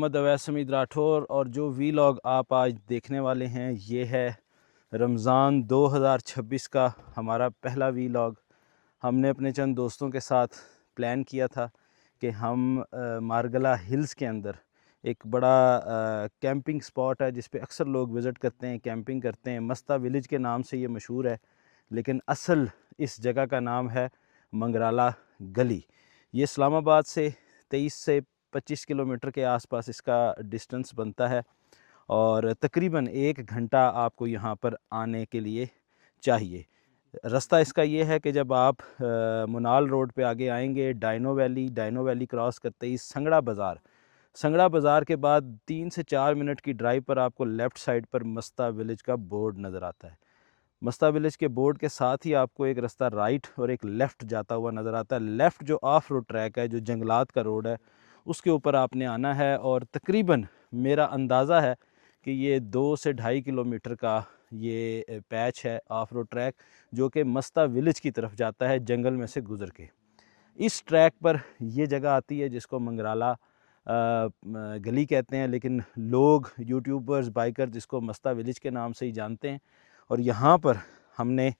मोहम्मद अवैस हमीद राठौर और जो वीलॉग आप आज देखने वाले हैं ये है रमज़ान 2026 का हमारा पहला वीलॉग। हमने अपने चंद दोस्तों के साथ प्लान किया था कि हम मारगला हिल्स के अंदर एक बड़ा कैंपिंग स्पॉट है जिस पे अक्सर लोग विज़िट करते हैं, कैंपिंग करते हैं। मस्ता विलेज के नाम से ये मशहूर है, लेकिन असल इस जगह का नाम है मंगराला गली। ये इस्लामाबाद से 23 से 25 किलोमीटर के आसपास इसका डिस्टेंस बनता है और तकरीबन 1 घंटा आपको यहाँ पर आने के लिए चाहिए। रास्ता इसका ये है कि जब आप मुनाल रोड पे आगे आएंगे, डाइनो वैली क्रॉस करते ही संगड़ा बाज़ार के बाद 3 से 4 मिनट की ड्राइव पर आपको लेफ़्ट साइड पर मस्ता विलेज का बोर्ड नज़र आता है। मस्ता विलेज के बोर्ड के साथ ही आपको एक रास्ता राइट और एक लेफ़्ट जाता हुआ नज़र आता है। लेफ़्ट जो ऑफ रोड ट्रैक है, जो जंगलात का रोड है, उसके ऊपर आपने आना है और तकरीबन मेरा अंदाज़ा है कि ये 2 से 2.5 किलोमीटर का ये पैच है ऑफ रोड ट्रैक, जो कि मस्ता विलेज की तरफ जाता है जंगल में से गुज़र के। इस ट्रैक पर ये जगह आती है जिसको मंगराला गली कहते हैं, लेकिन लोग यूट्यूबर्स बाइकर जिसको मस्ता विलेज के नाम से ही जानते हैं। और यहाँ पर हमने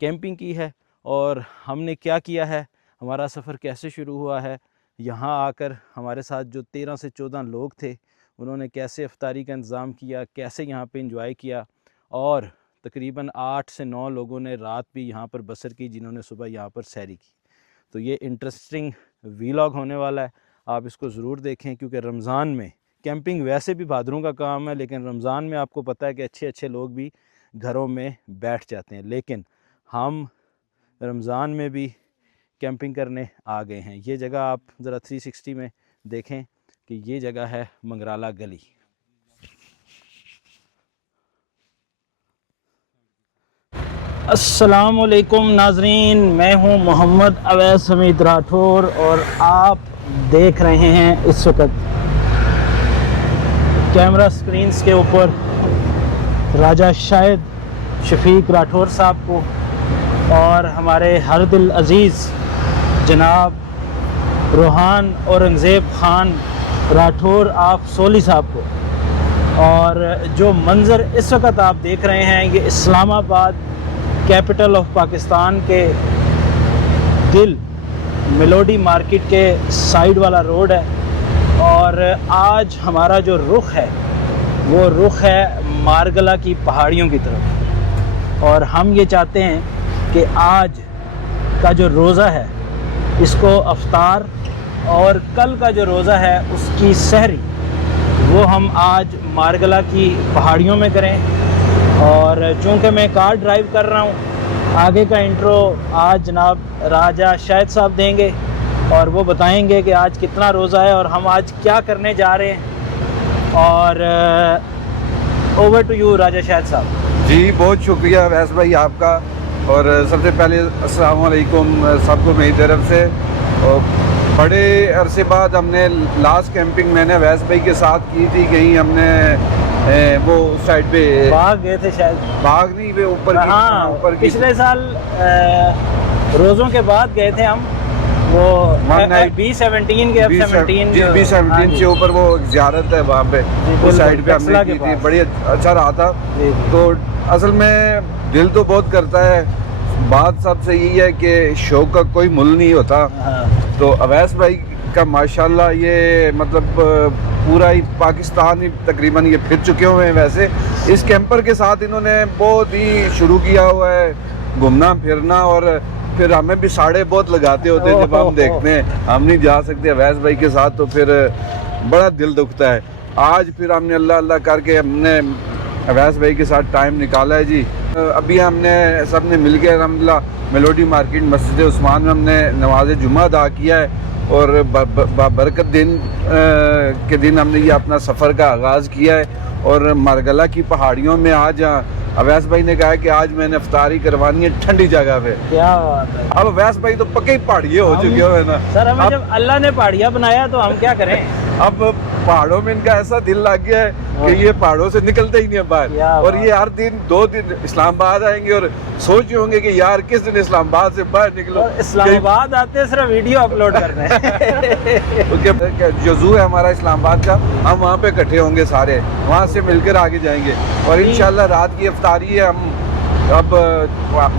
कैंपिंग की है और हमने क्या किया है, हमारा सफ़र कैसे शुरू हुआ है, यहाँ आकर हमारे साथ जो 13 से 14 लोग थे उन्होंने कैसे इफ्तारी का इंतज़ाम किया, कैसे यहाँ पे इंजॉय किया, और तकरीबन 8 से 9 लोगों ने रात भी यहाँ पर बसर की जिन्होंने सुबह यहाँ पर सैरी की। तो ये इंटरेस्टिंग वीलॉग होने वाला है, आप इसको ज़रूर देखें, क्योंकि रमज़ान में कैंपिंग वैसे भी भादरों का काम है, लेकिन रमज़ान में आपको पता है कि अच्छे अच्छे लोग भी घरों में बैठ जाते हैं, लेकिन हम रमज़ान में भी कैंपिंग करने आ गए हैं। ये जगह आप ज़रा 360 में देखें कि ये जगह है मंगराला गली। अस्सलाम वालेकुम नाजरीन, मैं हूँ मोहम्मद अवैस हमीद राठौर और आप देख रहे हैं इस वक्त कैमरा स्क्रीन्स के ऊपर राजा शाहिद शफीक राठौर साहब को और हमारे हर दिल अज़ीज़ जनाब रूहान औरंगज़ेब ख़ान राठौर आप सोली साहब को। और जो मंज़र इस वक्त आप देख रहे हैं ये इस्लामाबाद कैपिटल ऑफ पाकिस्तान के दिल मेलोडी मार्केट के साइड वाला रोड है। और आज हमारा जो रुख है वो रुख है मारगला की पहाड़ियों की तरफ, और हम ये चाहते हैं कि आज का जो रोज़ा है इसको अफ्तार और कल का जो रोज़ा है उसकी सहरी वो हम आज मारगला की पहाड़ियों में करें। और चूँकि मैं कार ड्राइव कर रहा हूँ, आगे का इंट्रो आज जनाब राजा शाहिद साहब देंगे और वो बताएंगे कि आज कितना रोज़ा है और हम आज क्या करने जा रहे हैं। और ओवर टू यू राजा शाहिद साहब। जी बहुत शुक्रिया वैस भाई आपका, और सबसे पहले अस्सलाम वालेकुम सबको मेरी तरफ से। और बड़े अरसे बाद हमने लास्ट कैंपिंग मैंने वैस भाई के साथ की थी, कहीं हमने वो साइड पे बाग गए थे शायद, बाग नहीं वे ऊपर हाँ ऊपर पिछले साल रोज़ों के बाद गए थे हम, वो B17 के B17 से ऊपर वो ज़ियारत है वहाँ पे, उस साइड पे हमने की थी, बड़ी अच्छा रहा था। तो असल में दिल तो बहुत करता है, बात सबसे यही है कि शौक का कोई मुल नहीं होता। तो अवैस भाई का माशाल्लाह ये मतलब पूरा ही पाकिस्तान ही तकरीबन ये फिर चुके हुए हैं। वैसे इस कैंपर के साथ इन्होंने बहुत ही शुरू किया हुआ है घूमना फिरना, और फिर हमें भी साड़े बहुत लगाते होते हैं जब हम देखते हैं, हम नहीं जा सकते अवैस भाई के साथ, तो फिर बड़ा दिल दुखता है। आज फिर हमने अल्लाह अल्लाह करके हमने अवैस भाई के साथ टाइम निकाला है जी। अभी हमने सब ने मिल के अल्हम्दुलिल्लाह मेलोडी मार्केट मस्जिद उस्मान में हमने नमाज जुमा अदा किया है, और बरकत दिन के दिन हमने ये अपना सफ़र का आगाज़ किया है। और मारगला की पहाड़ियों में आज अवैस भाई ने कहा है कि आज मैंने इफ्तारी करवानी है ठंडी जगह पे। क्या बात है। अब अवैस भाई तो पक्के ही पहाड़िए हो चुके हो है ना सर, हमें जब अल्लाह ने पहाड़ियाँ बनाया तो हम क्या करें। अब पहाड़ों में इनका ऐसा दिल लग गया है कि ये पहाड़ों से निकलते ही नहीं है बाहर। और ये हर दिन 2 दिन इस्लामाबाद आएंगे और सोच रहे होंगे कि यार किस दिन इस्लामाबाद से बाहर निकलो। इस्लामाबाद आते हैं सिर्फ वीडियो अपलोड करने। क्योंकि जो जू है हमारा इस्लामाबाद का, हम वहाँ पे इकट्ठे होंगे सारे, वहाँ से मिलकर आगे जाएंगे। और इंशाल्लाह रात की इफ्तारी है, हम अब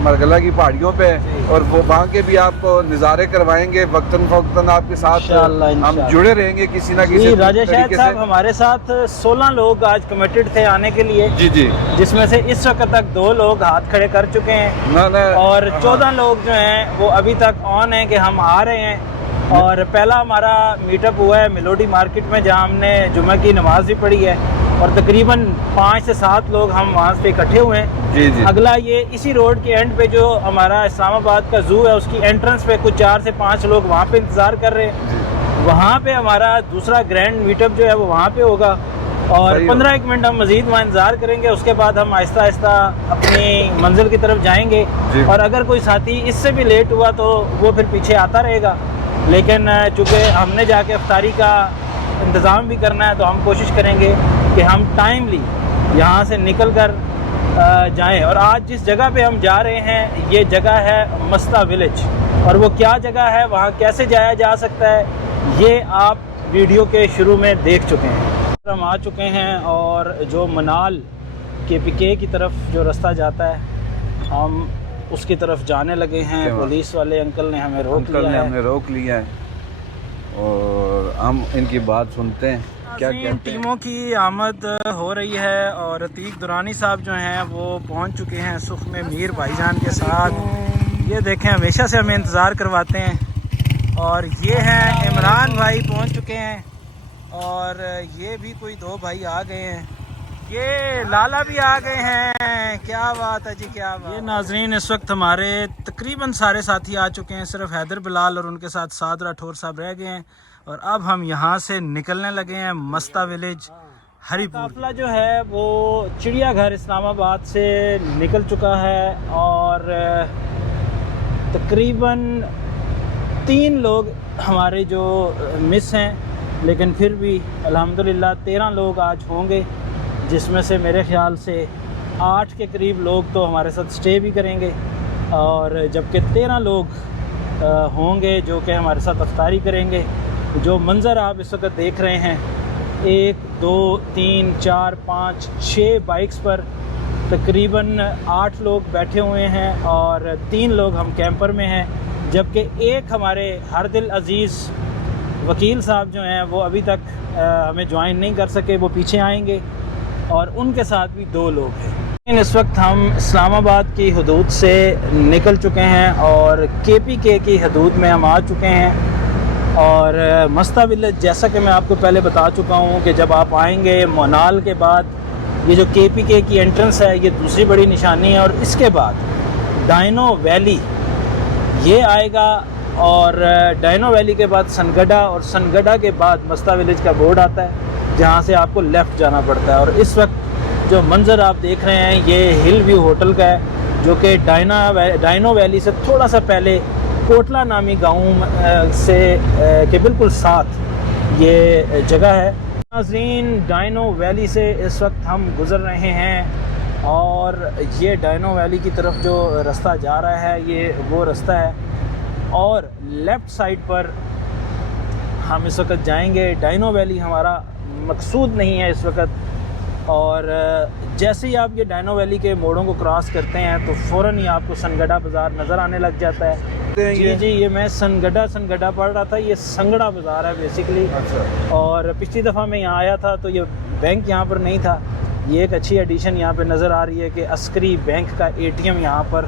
मरगला की पहाड़ियों पे, और वो वहाँ के भी आपको नज़ारे करवाएंगे वक्तन फवक्तन आपके साथ। हम जुड़े रहेंगे किसी ना किसी राजा साहब हमारे साथ 16 लोग आज कमिटेड थे आने के लिए। जी जी, जिसमें से इस वक्त तक 2 लोग हाथ खड़े कर चुके हैं और 14 लोग जो हैं वो अभी तक ऑन हैं कि हम आ रहे हैं। और पहला हमारा मीटअप हुआ है मिलोडी मार्केट में, जहाँ हमने जुम्मे की नमाज भी पढ़ी है और तकरीबन 5 से 7 लोग हम वहाँ पे इकट्ठे हुए हैं। जी जी। अगला ये इसी रोड के एंड पे जो हमारा इस्लामाबाद का जू है उसकी एंट्रेंस पे कुछ 4 से 5 लोग वहाँ पे इंतज़ार कर रहे हैं। वहाँ पे हमारा दूसरा ग्रैंड मीटअप जो है वो वहाँ पे होगा और 15-1 मिनट हम मज़ीद वहाँ इंतज़ार करेंगे। उसके बाद हम आहिस्ता आहिस्ता अपनी मंजिल की तरफ जाएंगे और अगर कोई साथी इससे भी लेट हुआ तो वो फिर पीछे आता रहेगा। लेकिन चूँकि हमने जाके इफ्तारी का इंतज़ाम भी करना है तो हम कोशिश करेंगे कि हम टाइमली यहाँ से निकल कर जाएँ। और आज जिस जगह पे हम जा रहे हैं ये जगह है मस्ता विलेज, और वो क्या जगह है, वहाँ कैसे जाया जा सकता है, ये आप वीडियो के शुरू में देख चुके हैं। हम आ चुके हैं और जो मनाल KPK की तरफ जो रास्ता जाता है हम उसकी तरफ जाने लगे हैं। पुलिस वाले अंकल ने हमें रोक लिया है और हम इनकी बात सुनते हैं क्या कहते हैं। टीमों की आमद हो रही है और अतीक दुरानी साहब जो हैं वो पहुंच चुके हैं सुख में मीर भाईजान के साथ। ये देखें हमेशा से हमें इंतज़ार करवाते हैं। और ये हैं इमरान भाई पहुंच चुके हैं और ये भी कोई 2 भाई आ गए हैं। ये लाला भी आ गए हैं, क्या बात है जी, क्या बात। ये नाजरीन इस वक्त हमारे तकरीबन सारे साथी आ चुके हैं, सिर्फ हैदर बिलाल और उनके साथ साद राठौर साहब रह गए हैं। और अब हम यहाँ से निकलने लगे हैं मस्ता विलेज हरीपुर। काफिला जो है वो चिड़ियाघर इस्लामाबाद से निकल चुका है और तकरीबन 3 लोग हमारे जो मिस हैं, लेकिन फिर भी अल्हम्दुलिल्लाह 13 लोग आज होंगे, जिसमें से मेरे ख़्याल से 8 के करीब लोग तो हमारे साथ स्टे भी करेंगे और जबकि 13 लोग होंगे जो कि हमारे साथ इफ्तारी करेंगे। जो मंज़र आप इस वक्त देख रहे हैं, 1 2 3 4 5 6 बाइक्स पर तकरीबन 8 लोग बैठे हुए हैं और 3 लोग हम कैंपर में हैं, जबकि एक हमारे हर दिल अज़ीज़ वकील साहब जो हैं वो अभी तक हमें ज्वाइन नहीं कर सके, वो पीछे आएंगे और उनके साथ भी 2 लोग हैं। इस वक्त हम इस्लामाबाद की हदूद से निकल चुके हैं और KPK की हदूद में हम आ चुके हैं। और मस्ता विलेज जैसा कि मैं आपको पहले बता चुका हूँ कि जब आप आएंगे मनाल के बाद ये जो KPK की एंट्रेंस है ये दूसरी बड़ी निशानी है और इसके बाद डायनो वैली ये आएगा और डायनो वैली के बाद सनगढ़ा और सनगढ़ा के बाद मस्ता विलेज का बोर्ड आता है जहाँ से आपको लेफ़्ट जाना पड़ता है। और इस वक्त जो मंज़र आप देख रहे हैं ये हिल व्यू होटल का है जो कि डायनो वैली से थोड़ा सा पहले कोटला नामी गांव से के बिल्कुल साथ ये जगह है। नाज़रीन डायनो वैली से इस वक्त हम गुज़र रहे हैं और ये डायनो वैली की तरफ जो रास्ता जा रहा है ये वो रास्ता है और लेफ़्ट साइड पर हम इस वक्त जाएंगे। डायनो वैली हमारा मकसूद नहीं है इस वक्त। और जैसे ही आप ये डायनो वैली के मोड़ों को क्रॉस करते हैं तो फ़ौरन ही आपको सनगढ़ा बाज़ार नज़र आने लग जाता है। जी ये मैं सनगढ़ा पढ़ रहा था, ये संगड़ा बाज़ार है बेसिकली। अच्छा। और पिछली दफ़ा मैं यहाँ आया था तो ये बैंक यहाँ पर नहीं था। ये एक अच्छी एडिशन यहाँ पे नज़र आ रही है कि अस्करी बैंक का ATM यहाँ पर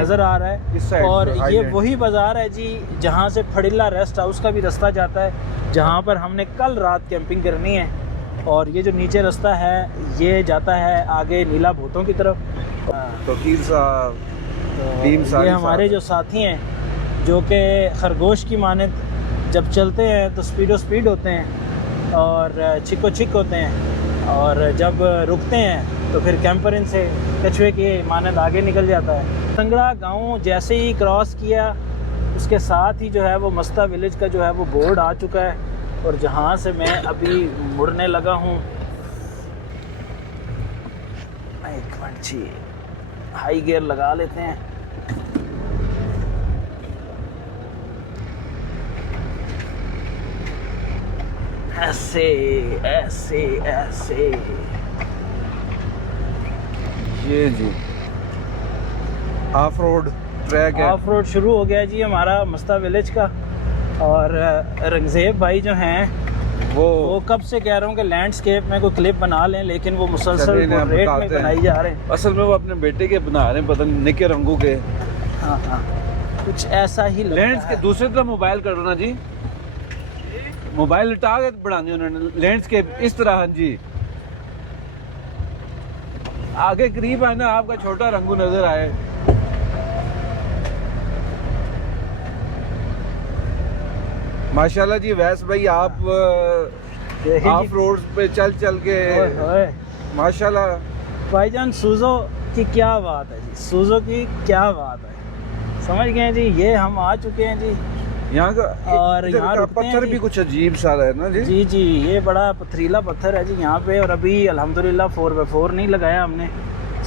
नज़र आ रहा है। और ये वही बाज़ार है जी जहाँ से फड़िल्ला रेस्ट हाउस का भी रास्ता जाता है, जहाँ पर हमने कल रात कैंपिंग करनी है। और ये जो नीचे रास्ता है ये जाता है आगे नीला भोटों की तरफ। तो ये हमारे जो साथी हैं जो कि खरगोश की मानद जब चलते हैं तो स्पीड होते हैं और छिक होते हैं और जब रुकते हैं तो फिर कैंपर इनसे कछुए की मानद आगे निकल जाता है। संगड़ा गांव जैसे ही क्रॉस किया उसके साथ ही जो है वो मस्ता विलेज का जो है वो बोर्ड आ चुका है और जहाँ से मैं अभी मुड़ने लगा हूँ, एक मिनट जी, हाई गियर लगा लेते हैं। ऐसे ऐसे ऐसे, ये जी ऑफ रोड ट्रैक है। ऑफ रोड शुरू हो गया जी हमारा मस्ता विलेज का। और रंगजेब भाई जो हैं वो कब से कह रहा हूँ कि लैंडस्केप में कोई क्लिप बना लें, लेकिन वो मुसलसल रेट में बनाई जा रहे हैं। असल में वो अपने बेटे के बना रहे हैं, पता नहीं निके रंगों के। हाँ हाँ, कुछ ऐसा ही लेंस के दूसरी तरफ मोबाइल करो ना जी, मोबाइल हटा के बढ़ानी उन्होंने लैंडस्केप इस तरह। हाँ जी, आगे करीब है ना, आपका छोटा रंगू नजर आए। माशाल्लाह जी वैस भाई, आप ऑफ रोड पे चल चल के माशाल्लाह। भाईजान सूजो की क्या बात है जी, सूजो की क्या बात है, समझ गए जी। ये हम आ चुके हैं जी यहाँ का, और यहाँ का पत्थर भी कुछ अजीब सा है ना जी। जी जी, ये बड़ा पथरीला पत्थर है जी यहाँ पे। और अभी अल्हम्दुलिल्लाह 4x4 नहीं लगाया हमने,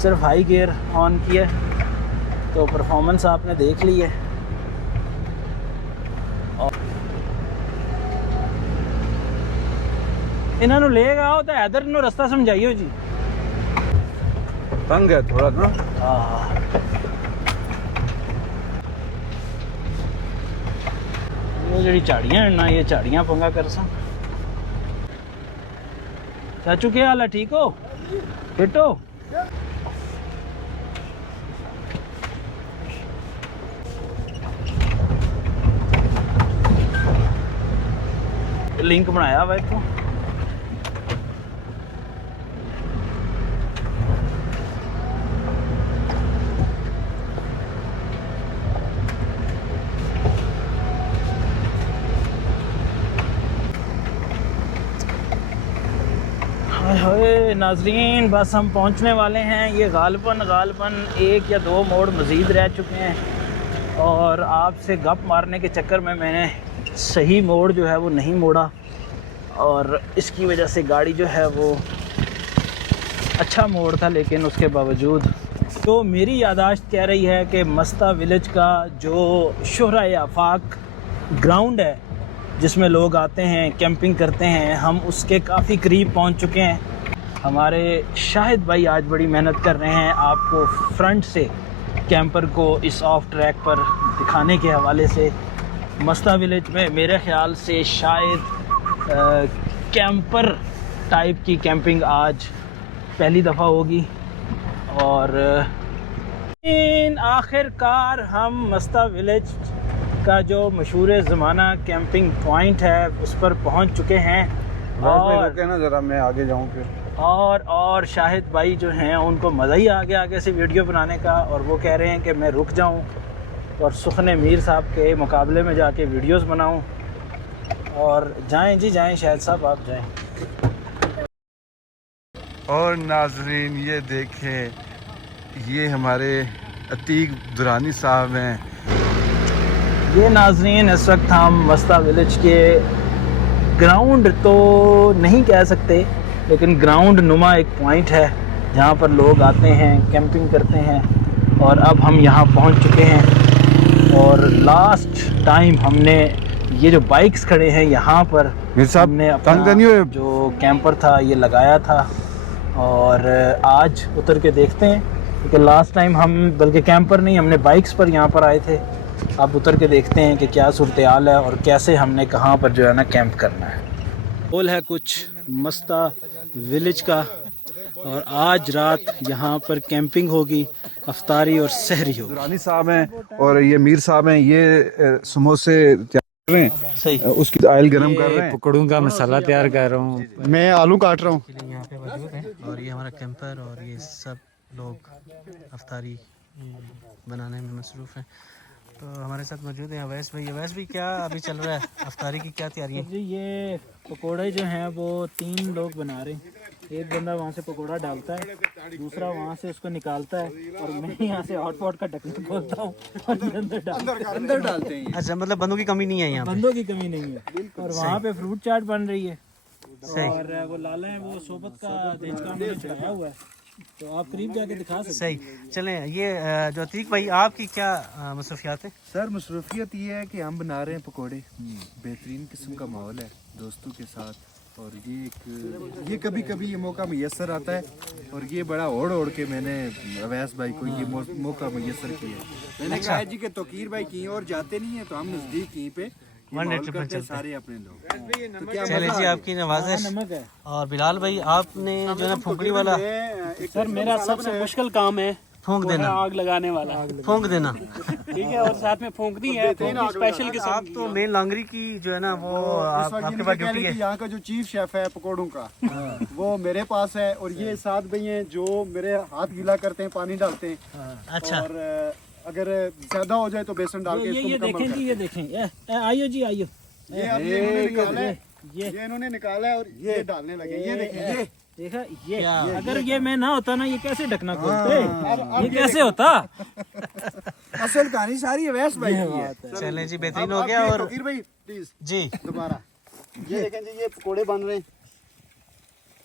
सिर्फ हाई गियर ऑन किया, तो परफॉर्मेंस आपने देख ली है। इन्होंने ले आओ तो इधर नो रास्ता समझाइयो जी, तंग है थोड़ा ना। ये जी झाड़ियाँ ना, ये झाड़ियाँ पंगा कर सा। चाचू क्या हाल है, ठीक हो, फिट हो? लिंक बनाया हुआ इतो। हाय नाजरीन, बस हम पहुंचने वाले हैं। ये गालबन एक या दो मोड़ मज़ीद रह चुके हैं, और आपसे गप मारने के चक्कर में मैंने सही मोड़ जो है वो नहीं मोड़ा, और इसकी वजह से गाड़ी जो है वो अच्छा मोड़ था, लेकिन उसके बावजूद तो मेरी यादाश्त कह रही है कि मस्ता विलेज का जो शोहराए आफाक ग्राउंड है जिसमें लोग आते हैं कैंपिंग करते हैं, हम उसके काफ़ी करीब पहुंच चुके हैं। हमारे शाहिद भाई आज बड़ी मेहनत कर रहे हैं आपको फ्रंट से कैंपर को इस ऑफ ट्रैक पर दिखाने के हवाले से। मस्ता विलेज में मेरे ख्याल से शायद कैंपर टाइप की कैंपिंग आज पहली दफ़ा होगी, और आखिरकार हम मस्ता विलेज का जो मशहूर ज़माना कैंपिंग पॉइंट है उस पर पहुंच चुके हैं। और ना जरा मैं आगे जाऊं फिर। और शाहिद भाई जो हैं उनको मज़ा ही आ गया आगे से वीडियो बनाने का, और वो कह रहे हैं कि मैं रुक जाऊं और सुखने मीर साहब के मुकाबले में जाके वीडियोस बनाऊं। और जाएं जी जाएं, शाहिद साहब आप जाएं। और नाजरीन ये देखें, ये हमारे अतीक दुरानी साहब हैं। ये नाजरीन इस वक्त हम मस्ता विलेज के ग्राउंड तो नहीं कह सकते, लेकिन ग्राउंड नुमा एक पॉइंट है जहाँ पर लोग आते हैं कैंपिंग करते हैं, और अब हम यहाँ पहुँच चुके हैं। और लास्ट टाइम हमने ये जो बाइक्स खड़े हैं यहाँ पर हमने अपना जो कैंपर था ये लगाया था, और आज उतर के देखते हैं, क्योंकि लास्ट टाइम हम बल्कि कैंपर नहीं हमने बाइक्स पर यहाँ पर आए थे। अब उतर के देखते हैं कि क्या सूरत हाल है और कैसे हमने कहाँ पर जो है ना कैंप करना है। बोल है कुछ मस्ता विलेज का, और आज रात यहाँ पर कैंपिंग होगी, अफ्तारी और सहरी होगी। दुरानी साहब हैं और ये मीर साहब हैं, ये समोसे तैयार कर रहे हैं, सही उसकी आयल गरम कर रहे हैं। पकड़ों का मसाला तैयार कर रहा हूँ, मैं आलू काट रहा हूँ। यहाँ पे मौजूद है, और ये हमारा कैंपर, और ये सब लोग अफ्तारी बनाने में मसरूफ़ हैं। तो हमारे साथ मौजूद है अवैस भाई। अवैस भाई क्या अभी चल रहा है, अफ्तारी की क्या तैयारी है? जी ये पकोड़े जो हैं वो 3 लोग बना रहे हैं, एक बंदा वहाँ से पकोड़ा डालता है, दूसरा वहाँ से उसको निकालता है, और मैं यहाँ से हॉट पॉट का ढक्कन खोलता हूँ और ये अंदर डालते हैं। अच्छा, मतलब बंदों की कमी नहीं है यहाँ पे। बंदों की कमी नहीं है। और वहाँ पे फ्रूट चाट बन रही है, और वो लाला है वो सोबत का देचका में चढ़ाया हुआ है, तो आप करीब जाके दिखा सकते सही। चलें, ये जो अतीक भाई आपकी क्या मसरूफियात है? सर मसरूफियत ये है कि हम बना रहे हैं पकोड़े, बेहतरीन किस्म का माहौल है दोस्तों के साथ, और ये कभी कभी ये मौका मुयस्सर आता है, और ये बड़ा ओढ़ के मैंने अवैस भाई को ये मौका मुयस्सर किया। मैंने कहा जी कि तोकीर भाई कहीं और जाते नहीं है, तो हम नजदीक कहीं पे करते हैं सारे अपने लोग। तो चले जी, आपकी नवाजिश। नमक है। और बिलाल भाई आपने जो है ना फूंकनी वाला सर मेरा सबसे मुश्किल काम है फूंक देना, आग लगाने वाला, फूंक देना। ठीक है, और साथ में फूंकनी है स्पेशल किस्म आप तो मेन लांगरी की जो है ना वो आपके पास ड्यूटी है। यहाँ का जो चीफ शेफ है पकौड़ों का वो मेरे पास है, और ये 7 भाई हैं जो मेरे हाथ गीला करते हैं, पानी डालते हैं। अच्छा, और अगर ज्यादा हो जाए तो बेसन डाल के ये इसको देखें मुकम्मल जी, ये देखें, आइयो जी आइयो। ये अब ये इन्होंने निकाला है, ये इन्होंने निकाला है, और ये डालने लगे। ये देखिए, ये देखा, ये अगर ये मैं ना होता ना, ये कैसे ढकना खोलते, ये कैसे होता। असल कहानी सारी अवैस भाई की है। चलें जी, बेहतरीन हो गया। और फकीर भाई प्लीज जी दोबारा ये देखें जी, ये पकोड़े बन रहे हैं।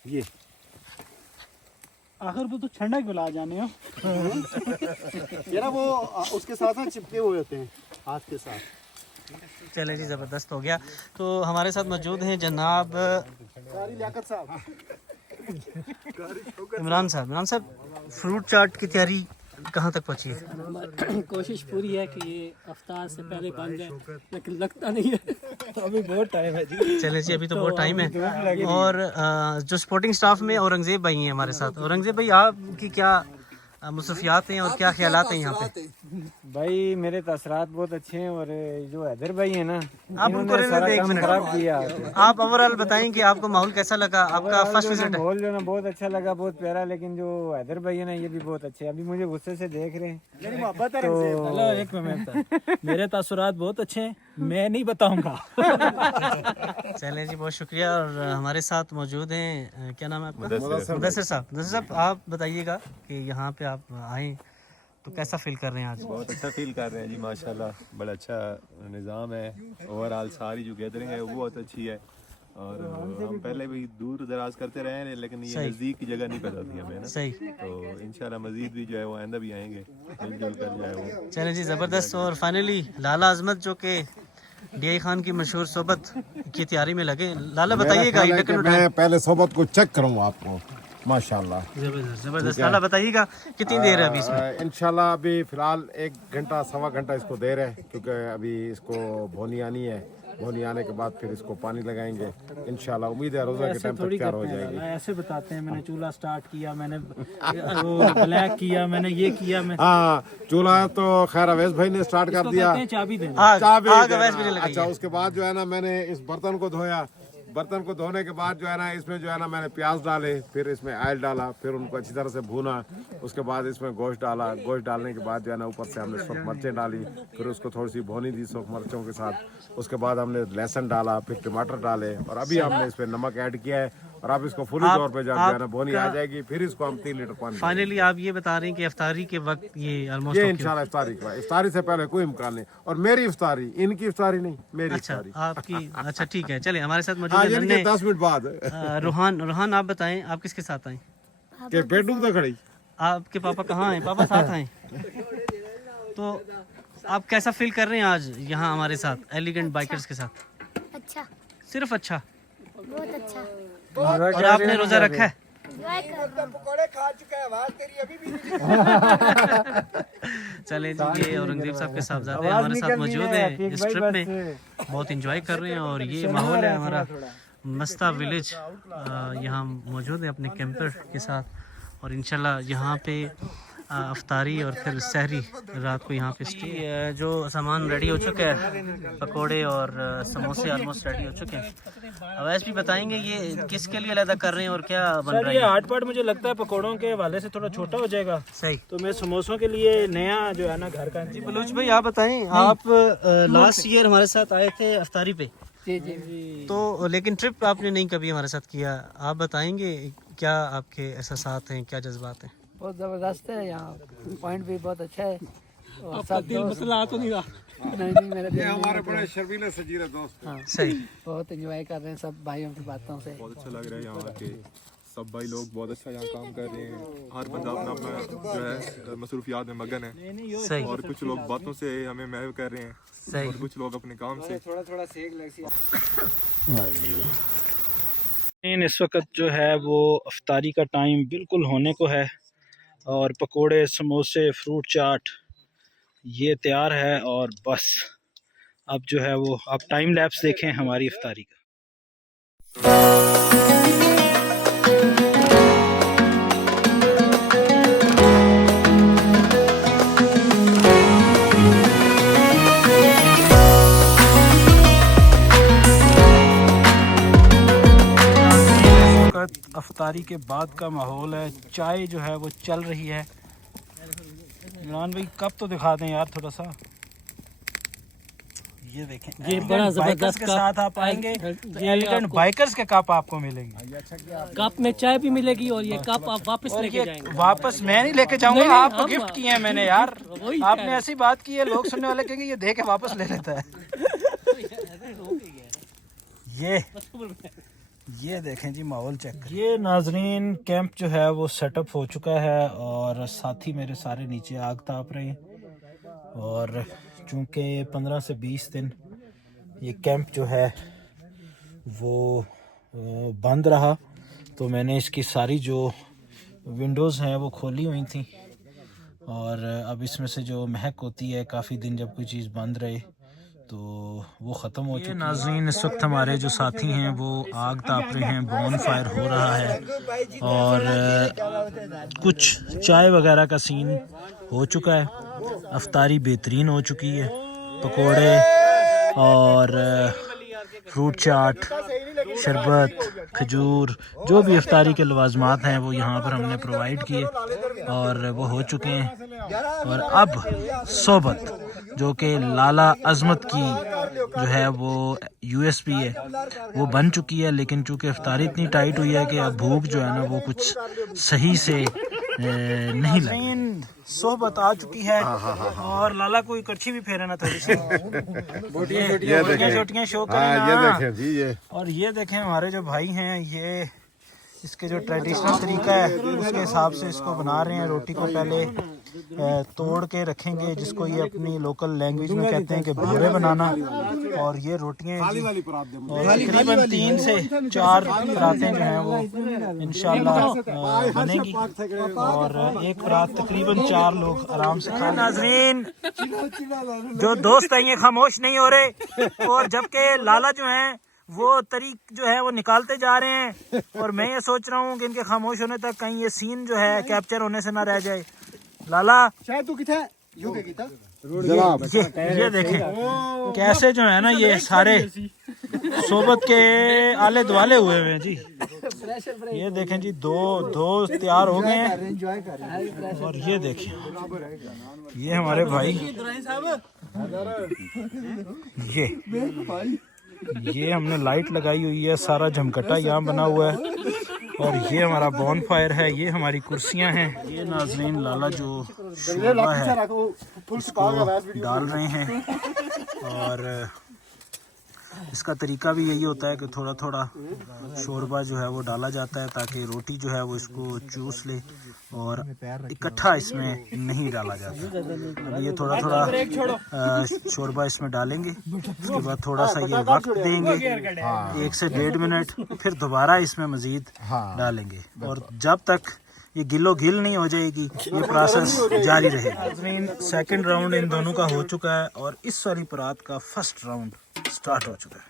ये आखिर वो तो ठंडा क्यों ला जाने हो। ये ना वो उसके साथ ना चिपके हुए होते हैं हाथ के साथ। चलें जी, ज़बरदस्त हो गया। तो हमारे साथ मौजूद हैं जनाब सारी लियाकत साहब, इमरान साहब। इमरान साहब, फ्रूट चाट की तैयारी कहाँ तक पहुँची है? कोशिश पूरी है कि ये अफ्तार से पहले बन जाए, लेकिन लगता नहीं है। तो अभी बहुत टाइम है जी। चलें जी, अभी तो बहुत टाइम है। और जो सपोर्टिंग स्टाफ में औरंगजेब भाई हैं हमारे साथ। औरंगजेब भाई, आपकी क्या मसरूफियात हैं और क्या ख्यालात हैं यहाँ पे? भाई मेरे तसरात बहुत अच्छे हैं, और जो हैदर भाई है ना, आप उनको रहने दें, एक मिनट। खराब किया। आप ओवरऑल बताएं कि आपको माहौल कैसा लगा, आपका फर्स्ट विजिट है? माहौल जो ना बहुत अच्छा लगा, बहुत प्यारा। लेकिन जो हैदर भाई है ना, ये भी बहुत अच्छे हैं। अभी मुझे गुस्से से देख रहे हैं। मेरी मोहब्बत है तो हेलो, एक मिनट, मेरे तासुरात बहुत अच्छे हैं, मैं नहीं बताऊंगा। चलें जी, बहुत शुक्रिया। और हमारे साथ मौजूद हैं, क्या नाम है आपका? मुदस्सिर साहब। मुदस्सिर साहब, आप बताइएगा कि यहाँ पे आप आए तो कैसा फील कर रहे हैं आज? बहुत अच्छा फील कर रहे हैं जी, माशाल्लाह, बड़ा अच्छा निज़ाम है। ओवरऑल सारी जो गैदरिंग है वो बहुत अच्छी है, और हम पहले भी दूर दराज करते रहे हैं, लेकिन ये नज़दीक की जगह नहीं पता थी हमें ना। सही। तो इंशाल्लाह मज़ीद भी जो है वो आइंदा भी आएंगे, मिलजुल कर जो है वो। चलें जी, ज़बरदस्त। और फाइनली लाला अजमत जो कि DI खान की मशहूर सोबत की तैयारी में लगे। लाला बताइएगा, मैं पहले सोबत को चेक करूँ आपको। माशाल्लाह, जबरदस्त जबरदस्त। लाला बताइएगा कितनी देर है अभी इसमें? इंशाल्लाह अभी फिलहाल 1 घंटा सवा घंटा इसको देर है, क्योंकि अभी इसको भोनी आनी है। भोनी आने के बाद फिर इसको पानी लगाएंगे। इंशाल्लाह उम्मीद है रोजा के टाइम तक तैयार हो जाएगी। ऐसे बताते हैं, मैंने चूल्हा स्टार्ट किया, मैंने वो ब्लैक किया, मैंने ये किया। मैं हाँ, चूल्हा तो खैर अवैस भाई ने स्टार्ट कर दिया। चाबी देना, चाबी आग देना। अवैस भी लगाई अच्छा, है। उसके बाद जो है ना मैंने इस बर्तन को धोया। बर्तन को धोने के बाद जो है ना इसमें जो है ना मैंने प्याज डाले, फिर इसमें ऑयल डाला, फिर उनको अच्छी तरह से भूना। उसके बाद इसमें गोश्त डाला। गोश्त डालने के बाद जो है ना ऊपर से हमने सूख मिर्चें डाली, फिर उसको थोड़ी सी भुनी दी सूख मिर्चों के साथ। उसके बाद हमने लहसुन डाला, फिर टमाटर डाले, और अभी हमने इस पर नमक ऐड किया है। और अब इसको फुली तौर पे जब जो है ना भुनी आ जाएगी, फिर इसको हम 3 लीटर पानी। फाइनली आप ये बता रहे हैं कि इफ्तारी के वक्त ये ऑलमोस्ट ये इंशाल्लाह इफ्तारी का, इफ्तारी से पहले कोई इम्कान नहीं। और मेरी इफ्तारी, इनकी इफ्तारी नहीं, मेरी अच्छा, इफ्तारी। आपकी, अच्छा ठीक है। चलिए, हमारे साथ हाँ, मौजूद यानी कि 10 मिनट बाद रोहान आप बताएं, आप किसके साथ आए? के पेट डूबता खड़ी। आपके पापा कहाँ हैं? पापा साथ आए। तो आप कैसा फील कर रहे हैं आज यहाँ हमारे साथ एलिगेंट बाइकर्स के साथ? अच्छा, सिर्फ अच्छा। बहुत अच्छा। और आपने रोजा रखा है? चले जी, ये औरंगजेब साहब के साहबजादे हमारे साथ मौजूद हैं इस ट्रिप में, बहुत इंजॉय कर रहे हैं। और ये माहौल है हमारा मस्ता विलेज, यहाँ मौजूद है अपने कैंपर के साथ। और इंशाल्लाह यहाँ पे अफ्तारी और फिर सहरी रात को यहाँ पे जो सामान रेडी हो चुका है, पकोड़े और समोसे ऑलमोस्ट रेडी हो चुके हैं। अवैस भी बताएंगे ये किसके लिए अलग कर रहे हैं और क्या बन रहा है? ये हार्ड पार्ट मुझे लगता है पकौड़ों के हवाले से थोड़ा छोटा हो जाएगा। सही। तो मैं समोसों के लिए नया जो है ना घर का। जी बलूच भाई, आप बताएं, आप लास्ट ईयर हमारे साथ आए थे अफ्तारी पे। जी जी। तो लेकिन ट्रिप आपने नहीं कभी हमारे साथ किया, आप बताएंगे क्या आपके एहसासात हैं, क्या जज्बात हैं? बहुत ज़बरदस्त है यहाँ, पॉइंट भी बहुत अच्छा है। और सब दिल मसला तो नहीं रहा। नहीं मेरा दिल हमारे बड़े शर्मीले सजीले दोस्त हाँ सही। बहुत एंजॉय कर रहे हैं सब भाइयों की बातों से। बहुत अच्छा लग रहा है यहाँ के सब भाई लोग बहुत अच्छा यहाँ काम कर रहे हैं। हर बंदा अपना अपना जो है मसरूफियात में मगन है। सही। और कुछ लोग बातों से हमें महव कर रहे हैं सही। और कुछ लोग अपने काम से। थोड़ा थोड़ा सेक लग इस वक्त जो है वो अफ्तारी का टाइम बिल्कुल होने को है और पकोड़े, समोसे, फ्रूट चाट ये तैयार है और बस अब जो है वो आप टाइम लैप्स देखें हमारी अफ्तारी का। अफ्तारी के बाद का माहौल है, चाय जो है वो चल रही है। इमरान भाई कप तो दिखा दें यार थोड़ा सा। ये देखें, ये बड़ा जबरदस्त के साथ आप आएंगे तो एलिगेंट बाइकर्स के कप आपको मिलेंगे। कप में चाय भी मिलेगी और ये कप आप वापस और लेके ये जाएंगे। वापस मैं नहीं लेके जाऊंगा, नहीं, आपको हम- गिफ्ट किए हैं मैंने यार। वही आपने ऐसी बात की है, लोग सुनने वाले कहेंगे ये दे के वापस ले लेता है। ये देखें जी माहौल चेक। ये नाजरीन कैंप जो है वो सेटअप हो चुका है और साथी मेरे सारे नीचे आग ताप रहे हैं। और चूँकि 15 से 20 दिन ये कैंप जो है वो बंद रहा तो मैंने इसकी सारी जो विंडोज़ हैं वो खोली हुई थी और अब इसमें से जो महक होती है काफ़ी दिन जब कोई चीज़ बंद रहे तो वो ख़त्म हो चुकी है। नाज़रीन इस वक्त हमारे जो साथी हैं वो आग ताप रहे हैं, बोन फायर हो रहा है और कुछ चाय वगैरह का सीन हो चुका है। अफ्तारी बेहतरीन हो चुकी है, पकोड़े और फ्रूट चाट, शरबत, खजूर, जो भी अफ्तारी के लवाजमात हैं वो यहाँ पर हमने प्रोवाइड किए और वो हो चुके हैं। और अब सोबत जो कि लाला अजमत की जो है वो यूएसपी है वो बन चुकी है, लेकिन चूँकि अफ्तारी इतनी टाइट हुई है कि अब भूख जो है ना वो कुछ सही से नहीं लगी। सोहबत आ चुकी है और लाला कोई करछी भी फेरे ना थोड़ी सी छोटियां शो करें। ये देखें जी ये। और ये देखें हमारे जो भाई हैं ये इसके जो ट्रेडिशनल तरीका है उसके हिसाब से इसको बना रहे हैं। रोटी को पहले तोड़ के रखेंगे जिसको ये अपनी लोकल लैंग्वेज में कहते हैं कि भूरे बनाना। और ये रोटियां तकरीबन 3 से 4 परातें जो हैं वो इंशाल्लाह बनेगी और एक परात तकरीबन 4 लोग आराम से खाएं। नाज़रीन जो दोस्त हैं ये खामोश नहीं हो रहे और जबकि लाला जो हैं वो तरीक जो है वो निकालते जा रहे हैं और मैं ये सोच रहा हूँ कि इनके खामोश होने तक कहीं ये सीन जो है कैप्चर होने से ना रह जाए। लाला शायद तू किथे ये देखें कैसे जो है ना ये सारे सोबत के आले दुआले हुए हुए हैं जी। ये देखें जी दो तैयार हो गए हैं और ये देखें ये हमारे भाई ये हमने लाइट लगाई हुई है, सारा झमकटा यहाँ बना हुआ है और ये हमारा बॉन फायर है, ये हमारी कुर्सियाँ हैं। ये नाज़रीन लाला जो शोरबा है इसको डाल रहे हैं और इसका तरीका भी यही होता है कि थोड़ा थोड़ा शोरबा जो है वो डाला जाता है ताकि रोटी जो है वो इसको चूस ले और इकट्ठा इसमें नहीं डाला जाता। अब ये थोड़ा थोड़ा शोरबा इसमें डालेंगे, उसके बाद थोड़ा सा ये वक्त देंगे 1 से 1.5 मिनट, फिर दोबारा इसमें मज़ीद डालेंगे और जब तक ये गिलो गिल नहीं हो जाएगी ये प्रोसेस जारी रहेगा। सेकंड राउंड इन दोनों का हो चुका है और इस वाली परात का फर्स्ट राउंड स्टार्ट हो चुका है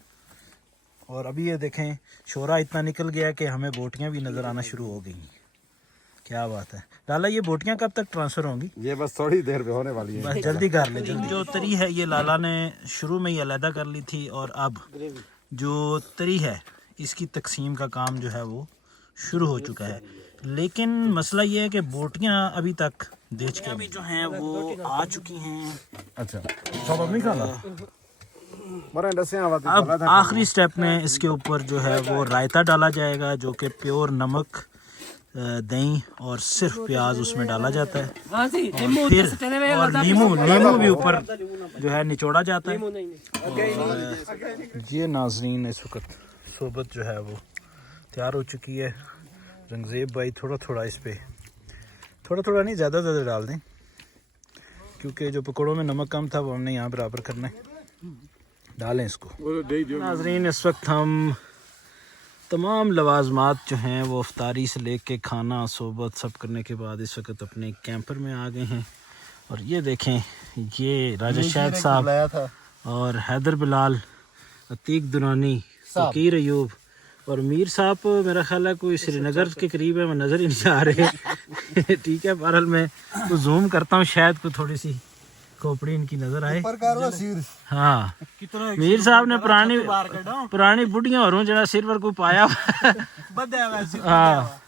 और अभी ये देखें शोरा इतना निकल गया कि हमें बोटियां भी नज़र आना शुरू हो गई। क्या बात है लाला, ये बोटियां कब तक ट्रांसफ़र होंगी? ये बस थोड़ी देर में होने वाली है, बस जल्दी कर ले। जो तरी है ये लाला ने शुरू में ही अलहदा कर ली थी और अब जो तरी है इसकी तकसीम का काम जो है वो शुरू हो चुका है। लेकिन मसला ये है कि बोटियां अभी तक देच के अभी जो हैं वो आ चुकी हैं। अच्छा सब अब नहीं खाना अब आखिरी स्टेप में इसके ऊपर जो है वो रायता डाला जाएगा जो कि प्योर नमक दही और सिर्फ प्याज उसमें डाला जाता है हाँ जी, और फिर और नींबू भी ऊपर जो है निचोड़ा जाता है। और ये नाजरीन इस वक्त सोबत जो है वो तैयार हो चुकी है। रंगज़ेब भाई थोड़ा थोड़ा इस पे थोड़ा नहीं ज़्यादा डाल दें, क्योंकि जो पकौड़ों में नमक कम था वो हमने यहाँ बराबर करना है। डालें इसको। नाजरीन इस वक्त हम तमाम लवाजमात जो हैं वो अफ्तारी से लेके खाना सोबत सब करने के बाद इस वक्त अपने कैंपर में आ गए हैं। और ये देखें, ये राजा शाहिद साहब और हैदर बिलाल, अतीक दुरानी, फकीर अयूब और मीर साहब मेरा ख्याल है कोई श्रीनगर के करीब है, मैं नज़र ही नहीं आ रहे। ठीक है, बहरहाल मैं तो जूम करता हूँ, शायद को थोड़ी सी खोपड़ी इनकी नजर आए। हाँ, मीर साहब ने पुरानी बुढ़िया और जरा सिर पर को पाया। हाँ,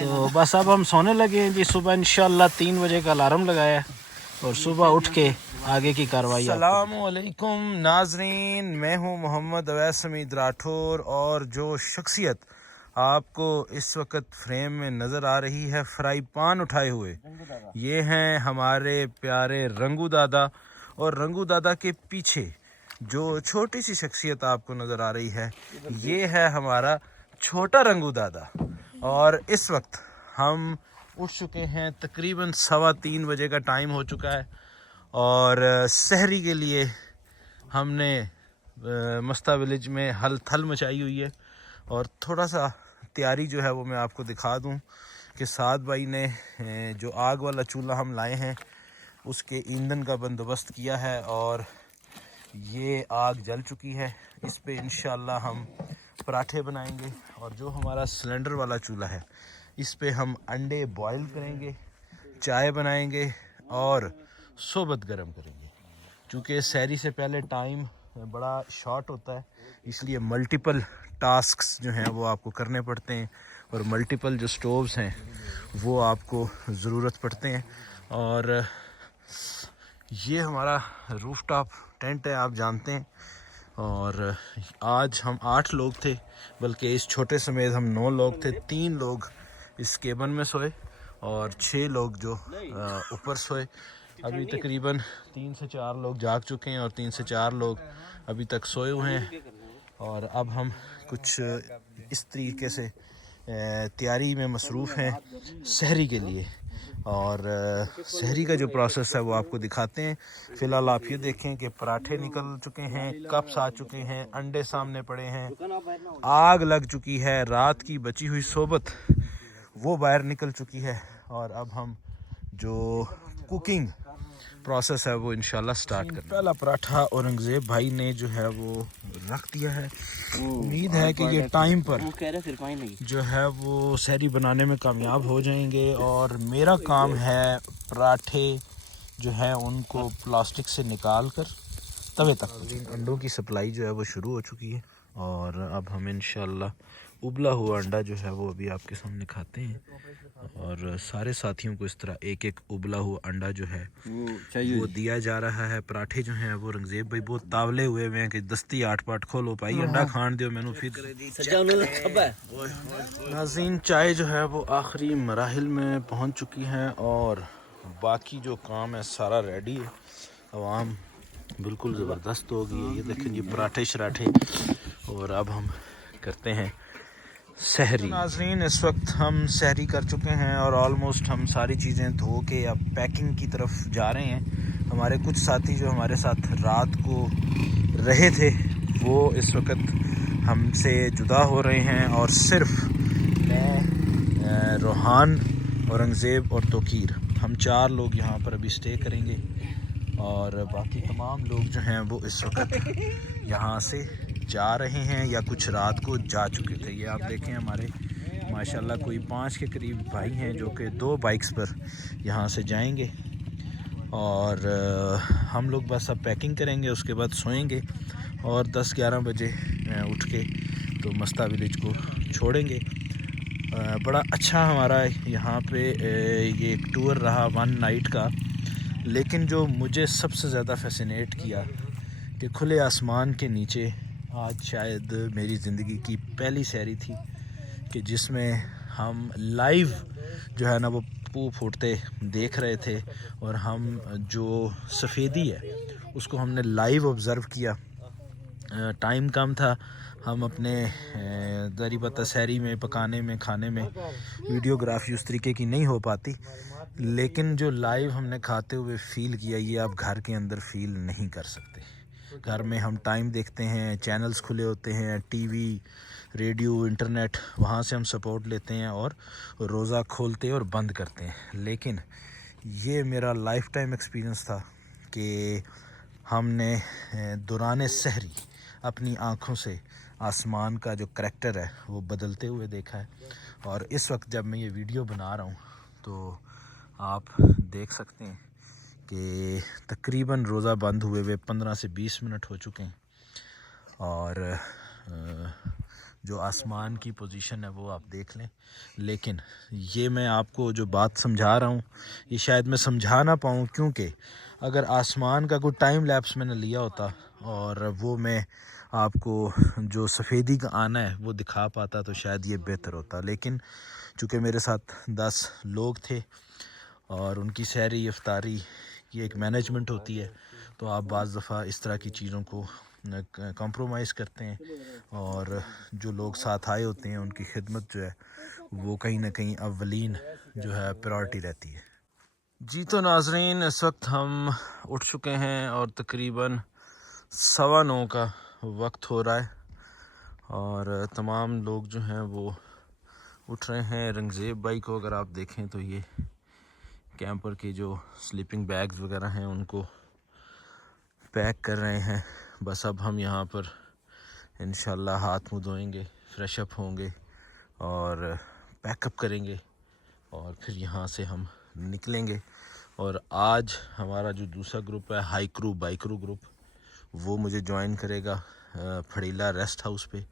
तो बस अब हम सोने लगे हैं जी। सुबह इंशाल्लाह 3 बजे का अलार्म लगाया है और सुबह उठ के आगे की कार्रवाई। अस्सलामुअलैकुम नाजरीन, मैं हूँ मोहम्मद अवैस हमीद राठौर और जो शख्सियत आपको इस वक्त फ्रेम में नज़र आ रही है फ्राई पान उठाए हुए, ये हैं हमारे प्यारे रंगू दादा। और रंगू दादा के पीछे जो छोटी सी शख्सियत आपको नज़र आ रही है, ये है हमारा छोटा रंगू दादा। और इस वक्त हम उठ चुके हैं, तकरीबन 3:15 बजे का टाइम हो चुका है और सहरी के लिए हमने मस्ता विलेज में हलचल मचाई हुई है। और थोड़ा सा तैयारी जो है वो मैं आपको दिखा दूं कि साद भाई ने जो आग वाला चूल्हा हम लाए हैं उसके ईंधन का बंदोबस्त किया है और ये आग जल चुकी है। इस पे इंशाल्लाह हम पराठे बनाएंगे। और जो हमारा सिलेंडर वाला चूल्हा है इस पे हम अंडे बॉईल करेंगे, चाय बनाएंगे और सोबत गरम करेंगे। चूँकि सहरी से पहले टाइम बड़ा शॉर्ट होता है, इसलिए मल्टीपल टास्क्स जो हैं वो आपको करने पड़ते हैं और मल्टीपल जो स्टोव्स हैं वो आपको ज़रूरत पड़ते हैं। और ये हमारा रूफटॉप टेंट है, आप जानते हैं। और आज हम 8 लोग थे, बल्कि इस छोटे समेत हम 9 लोग थे। 3 लोग इस केबन में सोए और 6 लोग जो ऊपर सोए। अभी तकरीबन 3 से 4 लोग जाग चुके हैं और 3 से 4 लोग अभी तक सोए हुए हैं। और अब हम कुछ इस तरीके से तैयारी में मसरूफ़ हैं सहरी के लिए। और सहरी का जो प्रोसेस है वो आपको दिखाते हैं। फ़िलहाल आप ये देखें कि पराठे निकल चुके हैं, कप्स आ चुके हैं, अंडे सामने पड़े हैं, आग लग चुकी है, रात की बची हुई सोबत वो बाहर निकल चुकी है। और अब हम जो कुकिंग प्रोसेस है वो इंशाल्लाह स्टार्ट करते हैं। पहला पराठा औरंगज़ेब भाई ने जो है वो रख दिया है। उम्मीद है कि ये टाइम पर जो है वो सहरी बनाने में कामयाब हो जाएंगे। और मेरा काम है पराठे जो है उनको प्लास्टिक से निकाल कर तवे तक। अंडों की सप्लाई जो है वो शुरू हो चुकी है और अब हम इंशाल्लाह उबला हुआ अंडा जो है वो अभी आपके सामने खाते हैं। और सारे साथियों को इस तरह एक एक उबला हुआ अंडा जो है वो दिया जा रहा है। पराठे जो हैं वो रंगज़ेब भाई बहुत तावले हुए हैं कि दस्ती 8 पाट खोलो पाई अंडा खान दो मैनू फिर। नाज़रीन, चाय जो है वो आखिरी मराहिल में पहुंच चुकी है और बाकी जो काम है सारा रेडी है। आवाम बिल्कुल ज़बरदस्त हो गई है। ये देखें ये पराठे शराठे। और अब हम करते हैं सहरी। नाज़रीन, इस वक्त हम सहरी कर चुके हैं और ऑलमोस्ट हम सारी चीज़ें धो के अब पैकिंग की तरफ जा रहे हैं। हमारे कुछ साथी जो हमारे साथ रात को रहे थे वो इस वक्त हमसे जुदा हो रहे हैं और सिर्फ मैं, रोहान, औरंगज़ेब और तोकीर, हम 4 लोग यहाँ पर अभी स्टे करेंगे। और बाकी तमाम लोग जो हैं वो इस वक्त यहाँ से जा रहे हैं या कुछ रात को जा चुके थे। ये आप देखें हमारे माशाल्लाह कोई 5 के करीब भाई हैं जो कि 2 बाइक्स पर यहाँ से जाएंगे। और हम लोग बस अब पैकिंग करेंगे, उसके बाद सोएंगे और 10-11 बजे उठ के तो मस्ता विलेज को छोड़ेंगे। बड़ा अच्छा हमारा यहाँ पे ये एक टूर रहा 1 नाइट का। लेकिन जो मुझे सबसे ज़्यादा फैसिनेट किया कि खुले आसमान के नीचे आज शायद मेरी ज़िंदगी की पहली सहरी थी कि जिसमें हम लाइव जो है ना वो फूटते देख रहे थे, और हम जो सफ़ेदी है उसको हमने लाइव ऑब्ज़र्व किया। टाइम कम था, हम अपने दरी पत्ता सहरी में पकाने में खाने में वीडियोग्राफी उस तरीके की नहीं हो पाती, लेकिन जो लाइव हमने खाते हुए फ़ील किया ये आप घर के अंदर फ़ील नहीं कर सकते। घर में हम टाइम देखते हैं, चैनल्स खुले होते हैं, टीवी, रेडियो, इंटरनेट, वहाँ से हम सपोर्ट लेते हैं और रोज़ा खोलते और बंद करते हैं। लेकिन ये मेरा लाइफ टाइम एक्सपीरियंस था कि हमने दौरान सहरी अपनी आँखों से आसमान का जो करैक्टर है वो बदलते हुए देखा है। और इस वक्त जब मैं ये वीडियो बना रहा हूँ तो आप देख सकते हैं कि तकरीबन रोज़ा बंद हुए 15 से 20 मिनट हो चुके हैं, और जो आसमान की पोजीशन है वो आप देख लें। लेकिन ये मैं आपको जो बात समझा रहा हूँ ये शायद मैं समझा ना पाऊँ, क्योंकि अगर आसमान का कोई टाइम लैप्स मैंने लिया होता और वो मैं आपको जो सफ़ेदी का आना है वो दिखा पाता तो शायद ये बेहतर होता। लेकिन चूँकि मेरे साथ 10 लोग थे और उनकी सहरी इफ्तारी की एक मैनेजमेंट होती है, तो आप बाज़ दफ़ा इस तरह की चीज़ों को कंप्रोमाइज़ करते हैं, और जो लोग साथ आए होते हैं उनकी खिदमत जो है वो कहीं ना कहीं अव्वलीन जो है प्रायोरिटी रहती है। जी तो नाज़रीन, इस वक्त हम उठ चुके हैं और तकरीबन 9:15 का वक्त हो रहा है, और तमाम लोग जो हैं वो उठ रहे हैं। रंगज़ेब भाई को अगर आप देखें तो ये कैंपर के जो स्लीपिंग बैग्स वगैरह हैं उनको पैक कर रहे हैं। बस अब हम यहाँ पर इंशाल्लाह हाथ मुँह धोएंगे, फ्रेश अप होंगे और पैकअप करेंगे, और फिर यहाँ से हम निकलेंगे। और आज हमारा जो दूसरा ग्रुप है हाई क्रू बाइक्रू ग्रुप, वो मुझे ज्वाइन करेगा फड़ीला रेस्ट हाउस पे,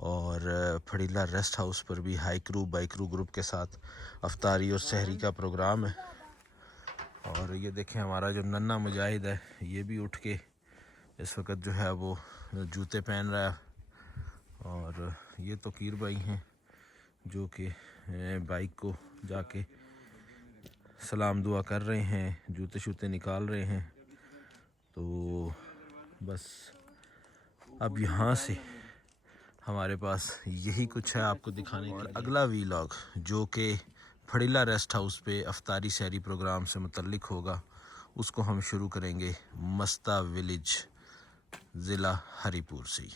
और फड़ीला रेस्ट हाउस पर भी हाई क्रू बाइक्रू ग्रुप के साथ अफ्तारी और सहरी का प्रोग्राम है। और ये देखें हमारा जो नन्ना मुजाहिद है ये भी उठ के इस वक्त जो है वो जूते पहन रहा है, और ये तोकीर भाई हैं जो कि बाइक को जाके सलाम दुआ कर रहे हैं, जूते शूते निकाल रहे हैं। तो बस अब यहाँ से हमारे पास यही कुछ है आपको दिखाने के लिए। अगला वीलॉग जो कि फड़ीला रेस्ट हाउस पे अफ्तारी सहरी प्रोग्राम से मुतल्लिक होगा, उसको हम शुरू करेंगे मस्ता विलेज, ज़िला हरीपुर से।